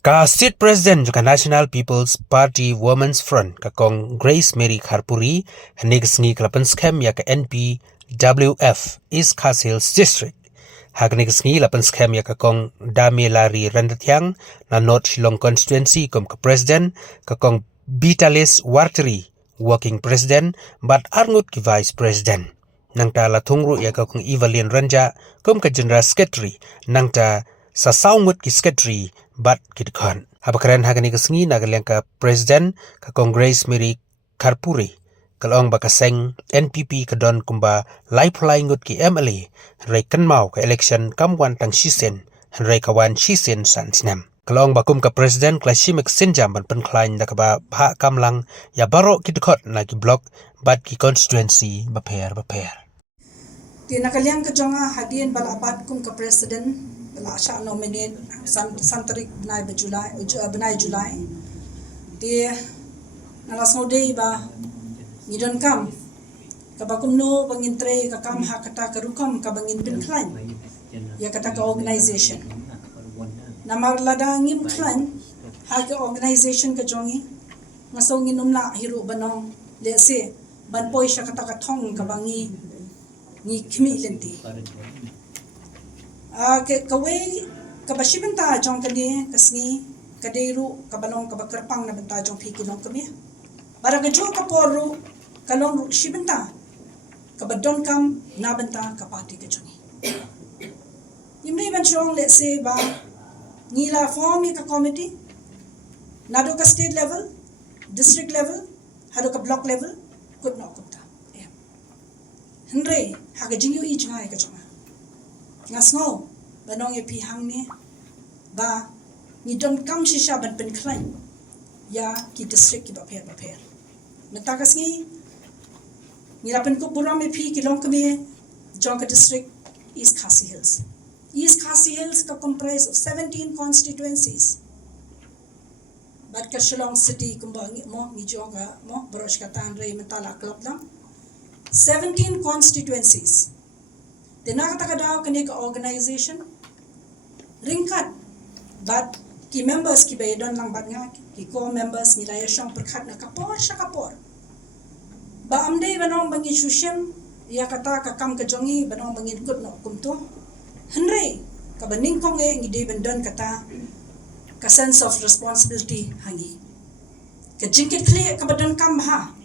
Ka State President ka National People's Party Women's Front ka kong Grace Mary Kharpuri hanigsngi klapan scam ya ka NPWF East Khas Hills District. Hagnigsngi lapan scam ya ka kong Dame Lari Randathyang na North Shillong konstitwensi kom ka President ka kong Bitalis Warteri Working President but arngut ki Vice President. Nang ta latungru ya ka kong Evelyn Ranja kom ka General Secretary nang ta sa saungut ki Secretary but kidkon. Habakaran hagani kasngi nagalang ka President ka Congress Mary Kharpuri kalong baka seng NPP kadon kumba lifeline ngut ki MLA ray kanmau ka election kamwan tang shisen ray kawan shisen san sinam. Kalong bakum ka President klasimek sinjam ban pynkhlaiñ da ka bhah kamlang ya baro kidkot na ki Blok but ki konstitwensi baper. Di nakaliang ka jong hadien balabat kum ka President bala siya nominate santarik benai Julai di nalas day ba ngidon kam kabakum no bangin tre ka kam ha kata karukam ka bangin pynkhlaiñ ya kata ka organization namar lada ngim khlañ ha ka organization ka jongi ngaso nginum la hiru banong lese ban poi siya kata ka thong ka bangi ni kimi lenti kawai kabashibenta jong kani kasngi kadeiru kabalong kabakarpang na benta jong pikilong kami bara gajo kaporu kalong shibenta kabadon kam na benta kapati kajongi imri ban jong let's say ba nila form ka committee nado ka state level district level hado ka block level could not kumta Henry hagajingu i jangai ka jonga ngasno banong e pihang ni ba ni don kam shisha ban pynkhlaiñ ya ki district ki baper mentakas ni lapan ko buram e pi kilong kami jong ka district East Khasi Hills ka comprise of 17 constituencies but ka Shillong city kumbangi mo ni jong ka mo barosh ka tanre mentala club lang 17 constituencies Tinakataka daw kani ka organization ringkat but ki members ki bayadon lang bat nga ki core members nila yasyong perkhat na kapor ba amday banong bangin shushim ya kata ka kam ka jongi banong bangin kut no kumto henry ka baning kong ngide bendon kata ka sense of responsibility hangi ka jingkit kli ka badon kam ha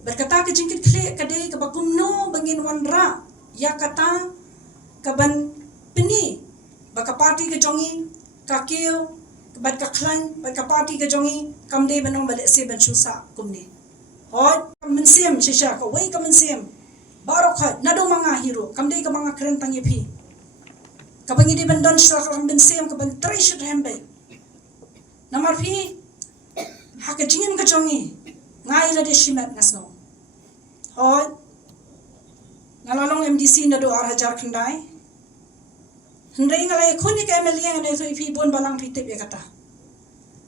berkata ka jingkit kli ka day ka bakumno bangin wanra ya kata kaban pini baka party ka jongi ka kio bat ka klan bat ka party ka jongi kamde banong balik se ban susa kumni hot mensiam shisha ka wei ka mensiam barok ha nado mga hero kamde ka mga krentang yepi kabangi di bandon sa ka mensiam ka ban trai shit hembe namar phi ha ka jingin ka jongi ngai la de shimat ngasno hot Nalalong MDC na do arhajar kendai. Hendai ngalai khuni ka MLA ngai so ipi bon balang pitip ya kata.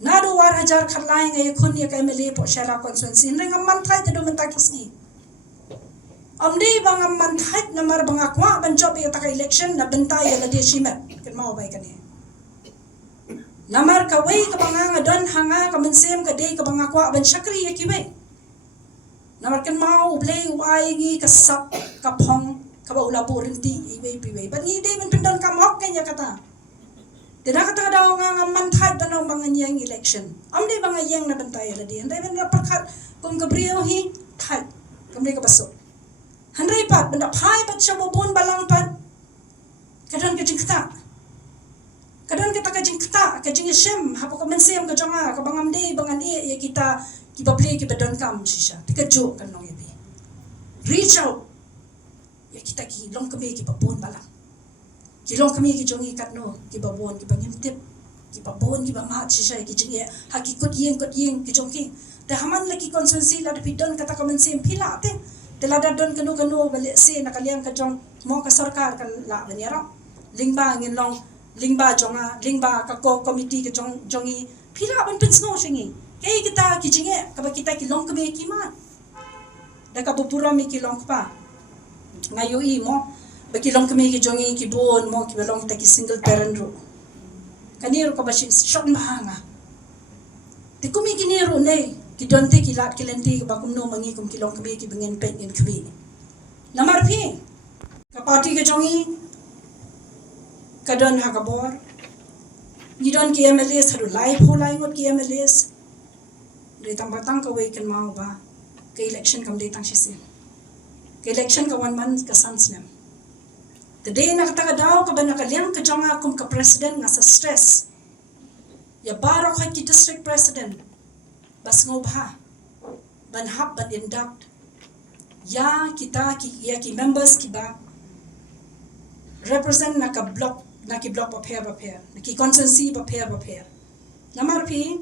Nado arhajar khalai ngai khuni ka MLA po shara konstituensi. Hendai ngamman thai tedo mentak kisni. Amdi bang amman thai namar bang akwa ban job ya taka election na bentai ya ladi shimat. Ken mau bai kani. Namar ka wei ka bang ngadon hanga ka mensem ka dei ka bang akwa ban shakri ya kibai. Namarkan mau play waigi kasap kapong kabaw labo rinti iway piway but ni day man pendon kamok kanya kata tinakata daw nga mantad tanong mga niyang election amday mga yang na bantay la di anday man rapakat kung gabriel hi tad kamday kabasok handay pat banda phai pat siya bobon balang pat kadon ka kajing kata kajing isyem hapo ka mensem ka jonga ka bangamday bangan ya kita play ki badon kam shisha tika jo kan nong yabi reach out ya kita ki long kami ki babon balang ki long kami ki jongi kat no ki babon ki bangim tip ki babon ki bamat shisha ki jinge haki kot yeng ki jongi te haman la ki konsensi la de pidon kata kamen sem pila te la da don kanu balik se nakaliang ka jong mo ka sarkar kan la banyara lingba ngin long lingba jonga lingba ka ko committee ka jongi pila ban pensno shingi kaya kita kijinge kaba kita kilong kami kima daka bupura mi kilong pa ngayo mo ba kilong kami kijongi kibon mo kibalong kita ki single parent ro Kaniro ka ba siya shot mahanga. Ti kumi kiniro ne ki donte ki lat ki lenti ka ba kumno mangi kum kilong kami ki bangin pet ngin kami. Namar pi ka party ka jongi ka don ha ka bor. Ni don ki MLS haru live ho lai ngot ki MLS. Re tang batang ka wei kan mau ba. Ka election kam de tang sisin. Ka election ka 1 month ka sansnem. Today nakataka daw ka ba nakaliang ka jonga kum ka president nga sa stress. Ya baro ka ki district president. Bas ngo bhah. Ban hap ban induct. Ya kita ki members ki ba represent na ka blok na ki blok pair na ki konstitwensi pair. Namar pi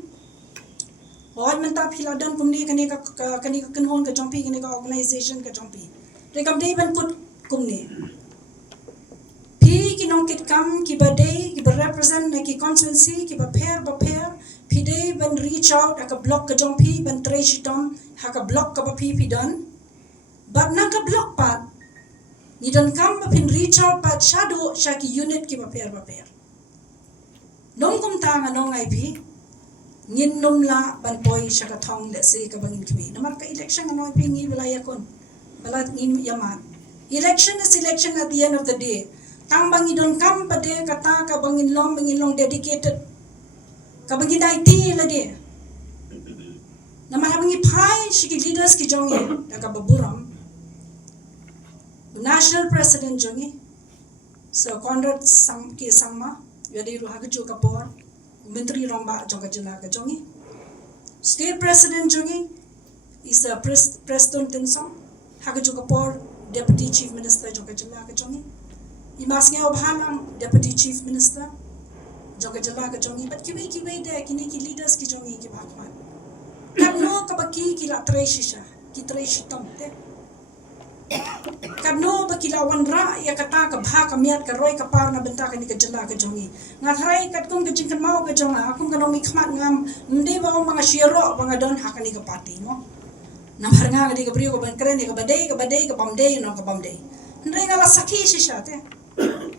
hoy menta philadan kumni kani ka kanhon ka jompi kani ka organization ka jompi. Rekam dei ban kut kumni. Pi ki nong kit kam ki ba dei ki ba represent na ki konstitwensi ki ba pair pi dei ban reach out ka blok ka jompi ban tre shitom ha ka blok ka ba pi don. But na ka blok pat ni don kam ba pin reach out pat shadow sha ki unit ki ba pair. Nong kum ta nga nong IP ngin nom la ban poi sha ka thong le se ka bangin kbi namar ka election nga noi pi ngi wilaya kon balat ngi yaman election is election at the end of the day tang bangi don kam pa de kata ka bangin long dedicated ka bangin IT la de namar bangi phai shi ki leaders ki jongi da ka baburam national president jongi so Conrad sang ki sangma yadi ru ha ka por menteri romba jong ka jela ka jongi state president jongi is a Preston Tinsong ha ka por deputy chief minister jong ka jela ka jongi imas nge obhalang deputy chief minister jong ka jela ka jongi but kiwi de kini ki leaders ki jongi ki bhakman kadno ka baki ki la treshisha ki treshitam te kadno bakila wanra ya kata ka bha ka miat ka roi ka par na benta ka ni ka jela ka jongi ngathrai kat kum ka jingkan mau ka jonga akum ka nomi khmat ngam mde ba mga shiro mga don ha ka ni ka party mo namar nga ka di ka brio ka ban kren ni ka badai ka bamde no ka bamde ndai ngala sakhi shisha te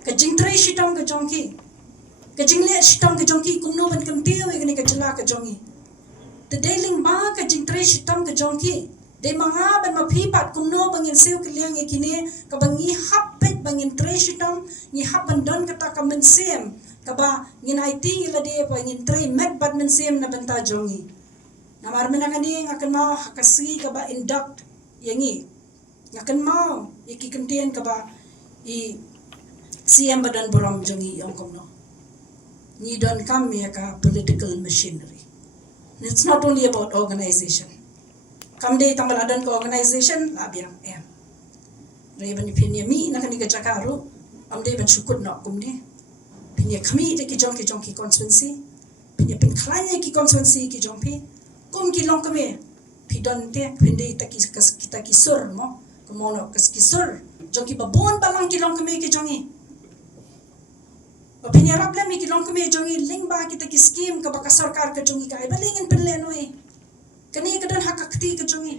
ka jingtre shitom ka jongi ka jingle shitom ka jongi kumno ban kam teo ka ni ka jela ka jongi the dailing ba ka jingtre shitom ka jongi de mga ban mapipat kumno bangin siu kiliang ikine ka bangi hapet bangin treshitom ni hapan don kata ka mensem ka ba ngin IT ila de bangin tre met bad mensem na banta jongi namar menangani akan mau hakasi ka ba induct yangi akan mau ikikentien ka ba I CM badan borom jongi yang kumno ni don kam ya ka political machinery and it's not only about organization kamde tambal adan ko organization labiang reban pinya mi nakani ka jakaru amde ban syukur nak kumne pinya kami de ki jong ki konstitwensi pinya pynkhlaiñ ki konstitwensi ki jongpi kum ki long kame pidon te pinde kita ki sur mo kumono kas ki sur jong ki babon balang ki long kame ki jongi pinya rabla mi ki long kame jongi ling ba kita ki scheme ka ba ka sarkar ka jongi ka balingin penlenoi kani kadon hakakti ka jongi